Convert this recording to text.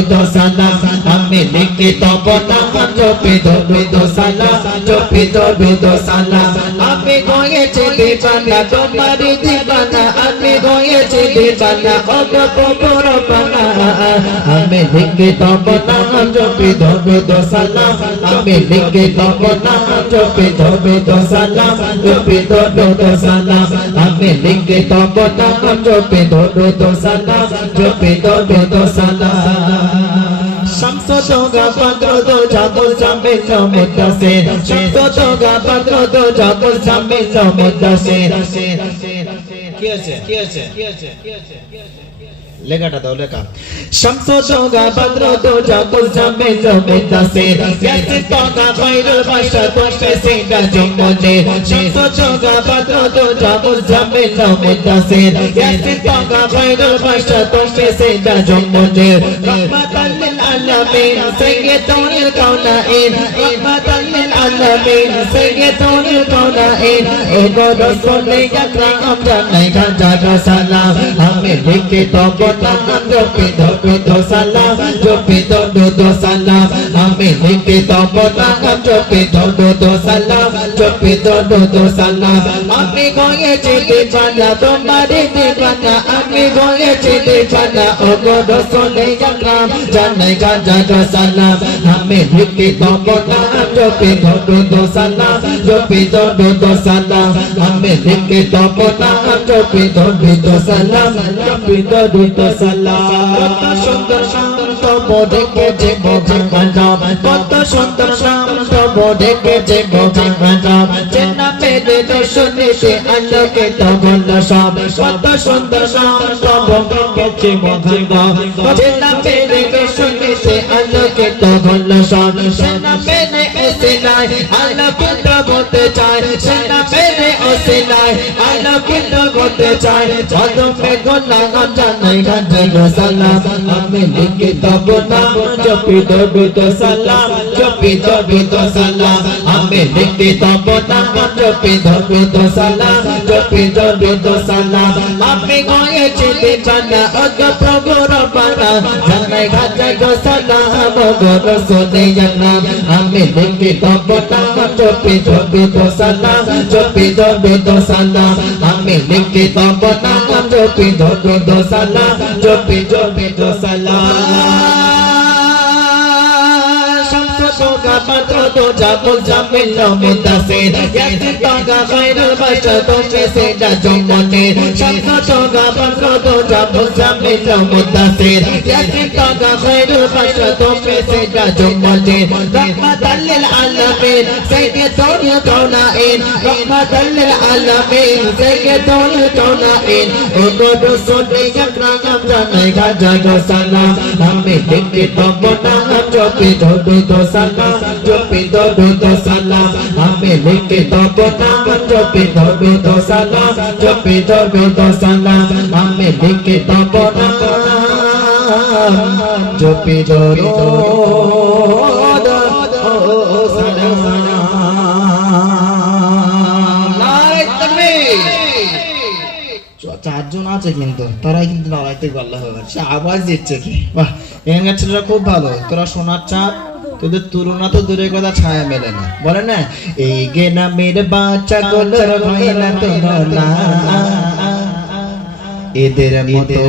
দরুদ সালাম আমি লিখে তব নাম জপি দরুদ সালাম জপি দরুদ সালাম আমি হয়েছি দিবানা তোমার দিবানা আমি হয়েছি দিবানা অগপর বানা আমি লিখে তব নাম জপি দরুদ সালাম আমি লিখে তব নাম জপি দরুদ সালাম জপি দরুদ সালাম আমি লিখে তব নাম জপি দরুদ সালাম জপি দরুদ সালাম Shamso toga padro do jagol jambe jamudase Shamso toga padro do jagol jambe jamudase কি আছে লেখাটা দাও লেখা Shamso toga padro do jagol jambe jamudase Yasi toga khairul bashar toshpe sinda jumone Shamso toga padro do jagol jambe jamudase Yasi toga khairul bashar toshpe sinda jumone Rahmatan lil alamin sayyidul kaunain Rahmatan lil alamin sayyidul kaunain Ego rasul akram janai jaga salam hame likhe tob naam jopi dod salam jopi dod salam hame likhe tob naam jopi dod salam jopi dod salam ami hoyechi divana tomar divana ami hoyechi divana Ego rasul akram janai jaga salam hame likhe tob naam jopi dod salam jopi dod salam hame likhe tob naam jopi dod salam jopi dod salam kota sundar shant bodeke je bogandam kota sundar shant bodeke je bogandam jenna pede doshunite aloke togol shab kota sundar shant bodeke je bogandam jenna pede doshunite aloke togol shab jenna pede osilai aloke togote chai jenna pede osilai aloke togote chai adom me gola janai jaga salam ami likhe tob naam jopi dod salam jopi dod salam ami likhe tob naam jopi dod salam jopi dod salam ami hoyechi divana og prabhu rabbana janai jaga salam og rasul akram ami likhe tob naam jopi dod salam jopi dod salam ami likhe tob naam jopi dod salam jopi dod salam toga patro do jagol jambe jamudase Yasi toga khairul bashar toshpe sinda jumone Shamso toga patro do jagol jambe jamudase Yasi toga khairul bashar toshpe sinda jumone Rahmatan lil alamin sayyidul kaunain Rahmatan lil alamin sayyidul kaunain Ego rasul akram janai jaga salam hame likhe tob naam jopi dod salam jopi dod salam hame likhe tob naam jopi dod salam jopi dod salam hame likhe tob naam jopi dod salam চারজন আছে কিন্তু তারাই কিন্তু লড়াইতে পারলে হবে সে আওয়াজ দিচ্ছে কি বাহ এখানকার ছেলেরা খুব ভালো তোরা সোনার চাঁদ তোদের তুলনা তো দূরের কথা ছায়া মেলে না বলে না এই গে নামের বাচ্চা গোলর হয় না তোমরা এদের মতো